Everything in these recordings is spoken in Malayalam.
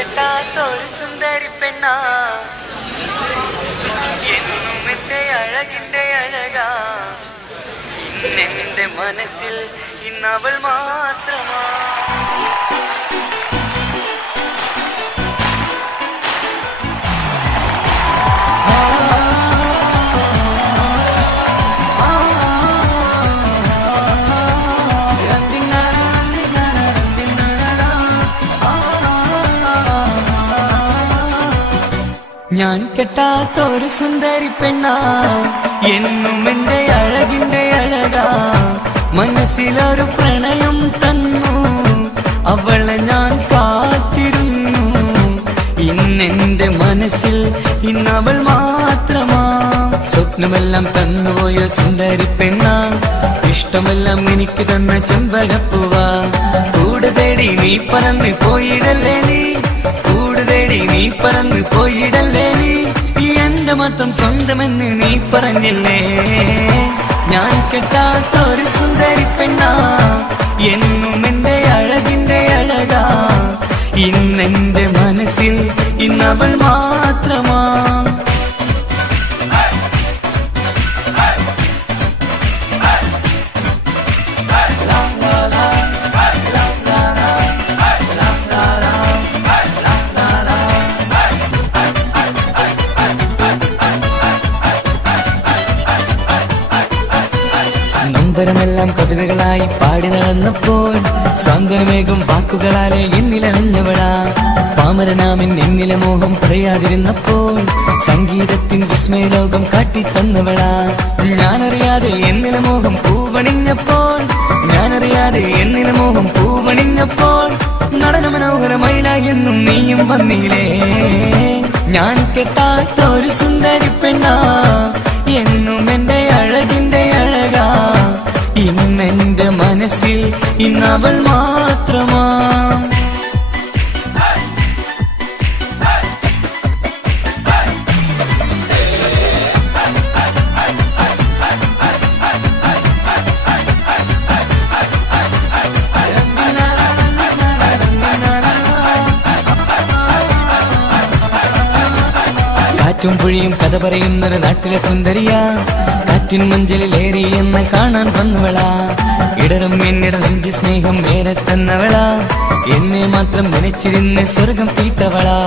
കെട്ടാത്തൊരു സുന്ദരി പെണ്ണാ എന്നും എന്റെ അഴകിന്റെ അഴകാ ഇന്നെന്റെ മനസ്സിൽ ഇന്നവൾ മാത്രമാ ഞാൻ കെട്ടാത്തൊരു സുന്ദരി പെണ്ണാ എന്നും എന്റെ അഴകിന്റെ അഴകാ മനസ്സിലൊരു പ്രണയം തന്നു അവളെ ഞാൻ കാത്തിരുന്നു ഇന്നെന്റെ മനസ്സിൽ ഇന്നവൾ മാത്രമാ സ്വപ്നമെല്ലാം തന്നുപോയ സുന്ദരി പെണ്ണാ ഇഷ്ടമെല്ലാം എനിക്ക് തന്ന ചെമ്പകപ്പൂവാ കൂടെ തേടി നീ പറന്ന് പോയിടല്ലേ നീ തേടി നീ പറന്ന് പോയിടല്ലേ നീ എന്റെ മാത്രം സ്വന്തമെന്ന് നീ പറഞ്ഞില്ലേ ഞാൻ കെട്ടാത്തൊരു സുന്ദരി പെണ്ണാ എന്നും എന്റെ അഴകിന്റെ അഴകാ ഇന്നെന്റെ മനസ്സിൽ ഇന്നവൾ മാത്രമാ നൊമ്പരമെല്ലാം കവിതകളായി പാടി നടന്നപ്പോൾ സാന്ത്വനമേകും വാക്കുകളാലെ എന്നിലണഞ്ഞവളാ പാമരനാമിൻ എന്നിലെ മോഹം പറയാതിരുന്നപ്പോൾ സംഗീതത്തിൻ വിസ്മയലോകം കാട്ടിത്തന്നവളാ ഞാനറിയാതെ എന്നിലെ മോഹം പൂവണിഞ്ഞപ്പോൾ ഞാനറിയാതെ എന്നിലെ മോഹം പൂവണിഞ്ഞപ്പോൾ നടന മനോഹരമയിലായി എന്നും നീയും വന്നില്ലേ ഞാൻ കെട്ടാത്തൊരു സുന്ദരി പെണ്ണാ എന്നും എന്റെ അഴകിന്റെ അഴകാ ഇന്നെന്റെ മനസ്സിൽ ഇന്നവൾ മാത്രമാ കാറ്റും പുഴയും കഥ പറയുന്നൊരു നാട്ടിലെ സുന്ദരിയാ കാറ്റിൻ മഞ്ചലിലേറി എന്നെ കാണാൻ വന്നവളാ ഇടറും എന്നിട നെഞ്ച് സ്നേഹം നേരെ തന്നവളാ എന്നെ മാത്രം നനച്ചിരുന്ന് സ്വർഗം തീത്തവളാ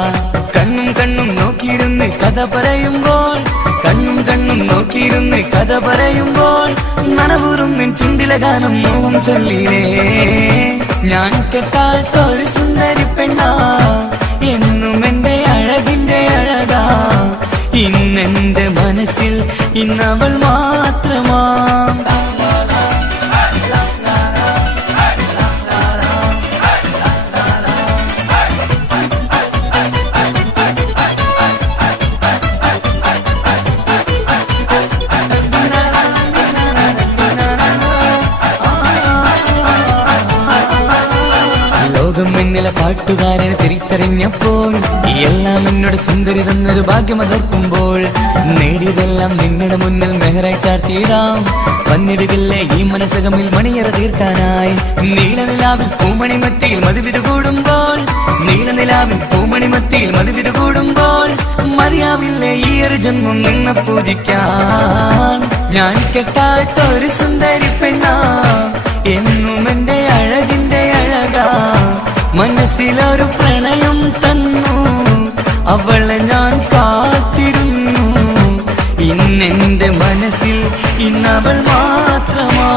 കണ്ണും കണ്ണും നോക്കിയിരുന്ന് കഥ പറയുമ്പോൾ കണ്ണും കണ്ണും നോക്കിയിരുന്ന് കഥ പറയുമ്പോൾ നനവൂറും നിൻ ചുണ്ടിലെ ഗാനം മോഹം ചൊല്ലിലേ ഞാൻ കെട്ടാത്തൊരു സുന്ദരി പെണ്ണാ എന്നും എന്റെ അഴകിന്റെ അഴകാ ഇന്നെന്റെ മനസ്സിൽ ഇന്നവൾ മാത്രമാ ലോകം എന്നിലെ പാട്ടുകാരനെ തിരിച്ചറിഞ്ഞപ്പോൾ എല്ലാം എന്നോട് സുന്ദരി തന്നൊരു ഭാഗ്യമതർക്കുമ്പോൾ നേടിയതെല്ലാം നിങ്ങളുടെ മുന്നിൽ മെഹറായി ചാർത്തിയിടാം വന്നിടുകില്ലേ ഈ മനസ്സകമിൽ മണിയറ തീർക്കാനായി നീലനിലാവിൽ പൂമണിമത്തിയിൽ മധുവിധു കൂടുമ്പോൾ നീലനിലാവിൽ പൂമണിമത്തിയിൽ മധുവിധു കൂടുമ്പോൾ മറിയാവില്ലേ ഈ ഒരു ജന്മം നിന്നെ പൂജിക്കാൻ ഞാൻ കെട്ടാത്തൊരു സുന്ദരി പെണ്ണാ എന്നും എന്റെ അഴകിന്റെ അഴകാ മനസ്സിലൊരു പ്രണയം തന്നു അവളെ ഞാൻ കാത്തിരുന്നു ഇന്നെന്റെ മനസ്സിൽ ഇന്നവൾ മാത്രമാ